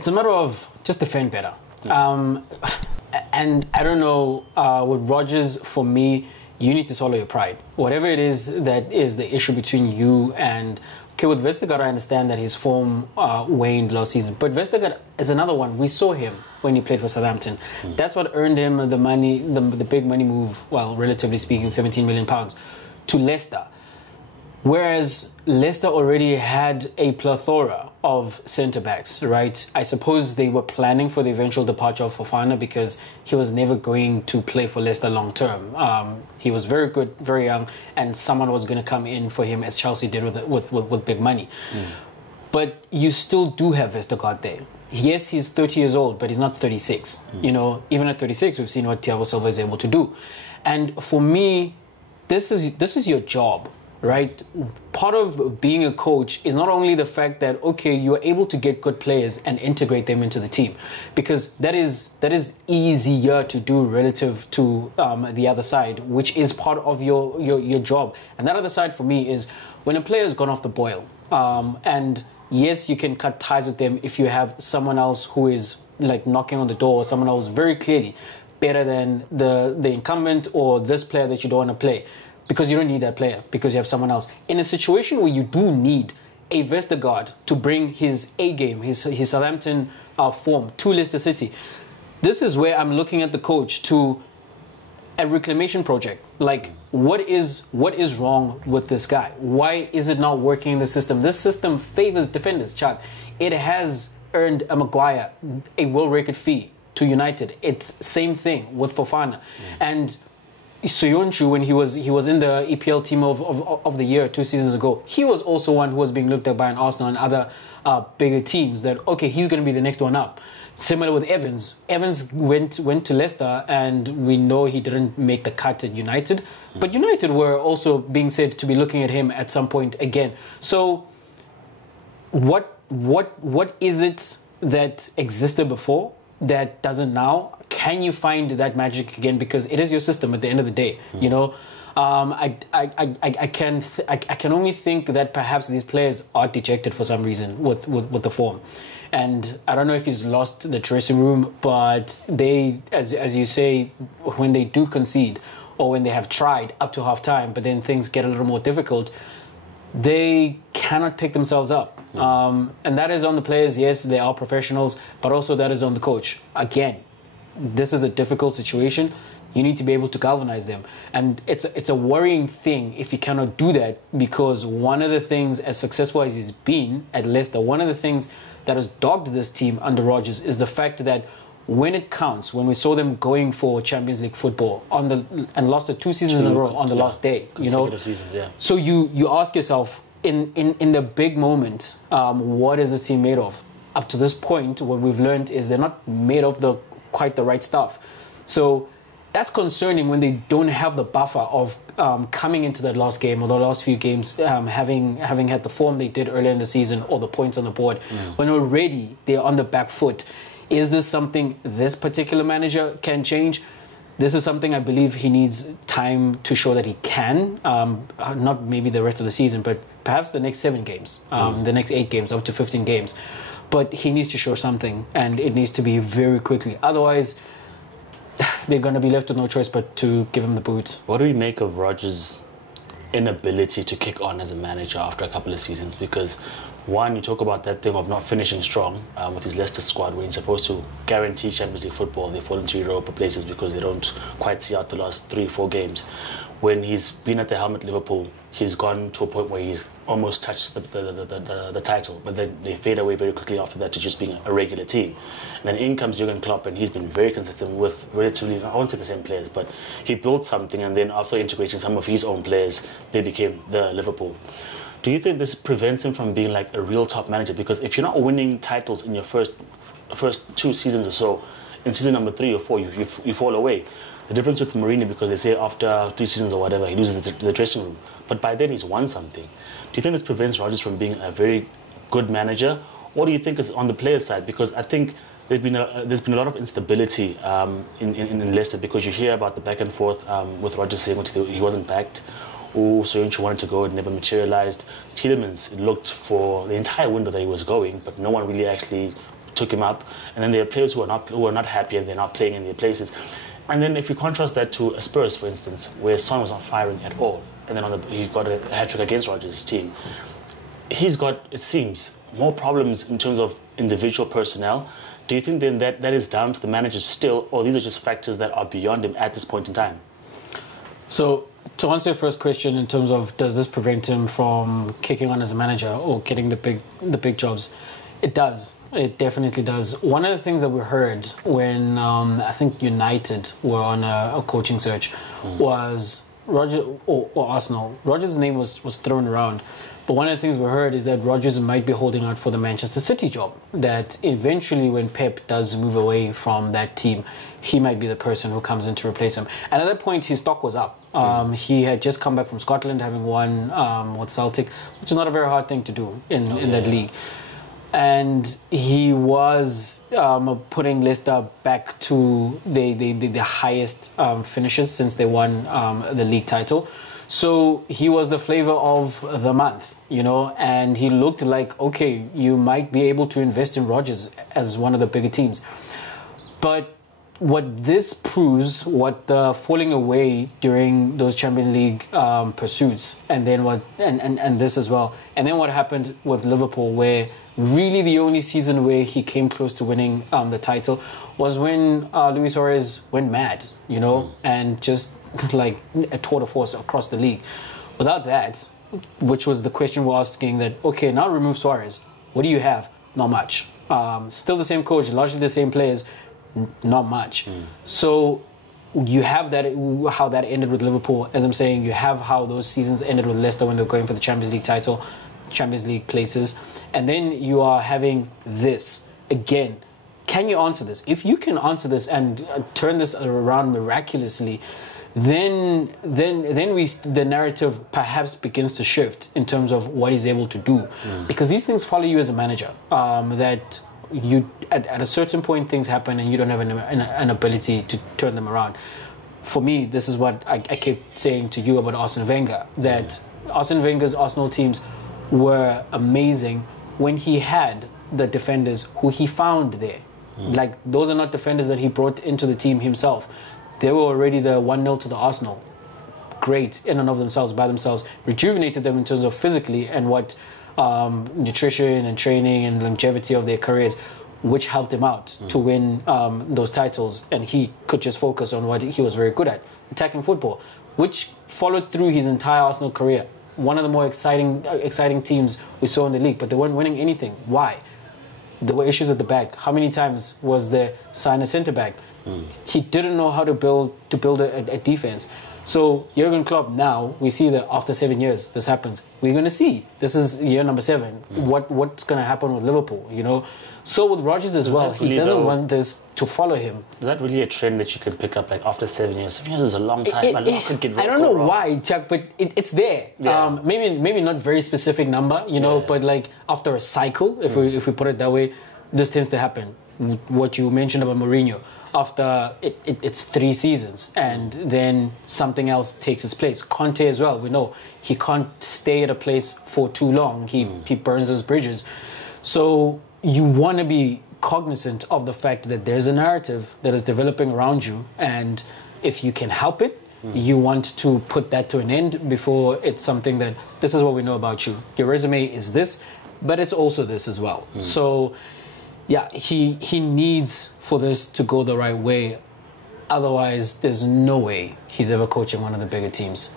It's a matter of just defend better. And I don't know, with Rodgers, for me, you need to swallow your pride. Whatever it is that is the issue between you and... Okay, with Vestergaard, I understand that his form waned last season. But Vestergaard is another one. We saw him when he played for Southampton. That's what earned him the money, the big money move, well, relatively speaking, £17 million, to Leicester. Whereas Leicester already had a plethora of centre-backs, right? I suppose they were planning for the eventual departure of Fofana because he was never going to play for Leicester long-term. He was very good, very young, and someone was going to come in for him as Chelsea did with big money. But you still do have Vestergaard there. Yes, he's 30 years old, but he's not 36. You know, even at 36, we've seen what Thiago Silva is able to do. And for me, this is your job. Right? Part of being a coach is not only the fact that, okay, you're able to get good players and integrate them into the team, because that is easier to do relative to the other side, which is part of your job. And that other side for me is when a player has gone off the boil, and yes, you can cut ties with them if you have someone else who is like knocking on the door, or someone else very clearly better than the incumbent or this player that you don't want to play. Because you don't need that player, because you have someone else. In a situation where you do need a Vestergaard to bring his A game, his Southampton form to Leicester City, this is where I'm looking at the coach to a reclamation project. Like, what is wrong with this guy? Why is it not working in the system? This system favors defenders, Chuck. It has earned a Maguire a well-rated fee to United. It's same thing with Fofana. And Soyuncu, when he was in the EPL team of the year 2 seasons ago, he was also one who was being looked at by an Arsenal and other bigger teams that, okay, he's going to be the next one up. Similar with Evans. Evans went to Leicester, and we know he didn't make the cut at United. But United were also being said to be looking at him at some point again. So what is it that existed before that doesn't now? Can you find that magic again? Because it is your system at the end of the day. You know, I can only think that perhaps these players are dejected for some reason with the form, and I don't know if he's lost the dressing room, but they, as you say, when they do concede or when they have tried up to half time, but then things get a little more difficult, they cannot pick themselves up. And that is on the players. Yes, they are professionals, but also that is on the coach. Again, this is a difficult situation. You need to be able to galvanize them. And it's a worrying thing if you cannot do that, because one of the things, as successful as he's been at Leicester, one of the things that has dogged this team under Rodgers is the fact that when it counts, when we saw them going for Champions League football and lost it 2 seasons in a row on the last day, you know. Seasons, yeah. So you ask yourself, in the big moment, what is this team made of? Up to this point, what we've learned is they're not made of quite the right stuff. So that's concerning when they don't have the buffer of coming into that last game or the last few games, having had the form they did earlier in the season or the points on the board, when already they're on the back foot. Is this something this particular manager can change? This is something I believe he needs time to show that he can. Not maybe the rest of the season, but perhaps the next 7 games, the next 8 games, up to 15 games. But he needs to show something, and it needs to be very quickly. Otherwise, they're going to be left with no choice but to give him the boot. What do we make of Rodgers' inability to kick on as a manager after a couple of seasons? Because, one, you talk about that thing of not finishing strong with his Leicester squad, where he's supposed to guarantee Champions League football. They fall into Europa places because they don't quite see out the last 3-4 games. When he's been at the helm at Liverpool, he's gone to a point where he's almost touched the title, but then they fade away very quickly after that to just being a regular team. And then in comes Jurgen Klopp, and he's been very consistent with relatively, I won't say the same players, but he built something, and then after integrating some of his own players, they became the Liverpool. Do you think this prevents him from being like a real top manager? Because if you're not winning titles in your first 2 seasons or so, in season number 3 or 4, you fall away. The difference with Mourinho, because they say after 3 seasons or whatever, he loses the dressing room. But by then he's won something. Do you think this prevents Rodgers from being a very good manager? Or do you think it's on the player side? Because I think there's been a lot of instability in Leicester, because you hear about the back and forth with Rodgers saying he wasn't backed. Soyuncu wanted to go, it never materialized. Tielemans looked for the entire window that he was going, but no one really actually took him up, and then there are players who are not happy and they're not playing in their places. And then if you contrast that to a Spurs, for instance, where Son was not firing at all, and then he got a hat-trick against Rodgers' team, he's got, it seems, more problems in terms of individual personnel. Do you think then that is down to the managers still, or these are just factors that are beyond him at this point in time? So, to answer your first question in terms of does this prevent him from kicking on as a manager or getting the big jobs, it does. It definitely does. One of the things that we heard when I think United were on a coaching search was Rodgers or Arsenal. Rodgers' name was thrown around. But one of the things we heard is that Rodgers might be holding out for the Manchester City job. That eventually when Pep does move away from that team, he might be the person who comes in to replace him. And at that point, his stock was up. He had just come back from Scotland, having won with Celtic, which is not a very hard thing to do in that league. And he was putting Leicester back to the highest finishes since they won the league title. So he was the flavor of the month, and he looked like, okay, you might be able to invest in Rodgers as one of the bigger teams. But what this proves, what the falling away during those Champions League pursuits, and then and this as well, and then what happened with Liverpool, where really the only season where he came close to winning the title was when Luis Suarez went mad, and just like a tour de force across the league. Without that, which was the question we're asking, that okay, now remove Suarez, what do you have? Not much. Still the same coach, largely the same players, not much. So you have that, how that ended with Liverpool. As I'm saying, you have how those seasons ended with Leicester when they were going for the Champions League title, Champions League places, and then you are having this again. Can you answer this? If you can answer this and turn this around miraculously, then the narrative perhaps begins to shift in terms of what he's able to do, because these things follow you as a manager. That you at a certain point things happen and you don't have an ability to turn them around. For me, this is what I kept saying to you about Arsene Wenger, that Arsene Wenger's Arsenal teams were amazing when he had the defenders who he found there. Like, those are not defenders that he brought into the team himself. They were already the 1-0 to the Arsenal. Great in and of themselves, by themselves. Rejuvenated them in terms of physically and what nutrition and training and longevity of their careers, which helped him out to win those titles. And he could just focus on what he was very good at, attacking football, which followed through his entire Arsenal career. One of the more exciting teams we saw in the league, but they weren't winning anything. Why? There were issues at the back. How many times was there sign a centre back? He didn't know how to build a defense. So Jurgen Klopp, now we see that after 7 years this happens. We're going to see, this is year number 7, what's going to happen with Liverpool, So with Rodgers as well, he doesn't want this to follow him. Is that really a trend that you could pick up, like after 7 years? 7 years is a long time. A lot could get I don't know wrong. why, Chuck, but it's there. Yeah. Maybe not very specific number, but like after a cycle, if we put it that way, this tends to happen. What you mentioned about Mourinho, after it's 3 seasons and then something else takes its place. Conte as well, we know he can't stay at a place for too long. He burns those bridges. So you want to be cognizant of the fact that there's a narrative that is developing around you, and if you can help it, you want to put that to an end before it's something that, this is what we know about you. Your resume is this, but it's also this as well. So yeah, he needs for this to go the right way. Otherwise, there's no way he's ever coaching one of the bigger teams.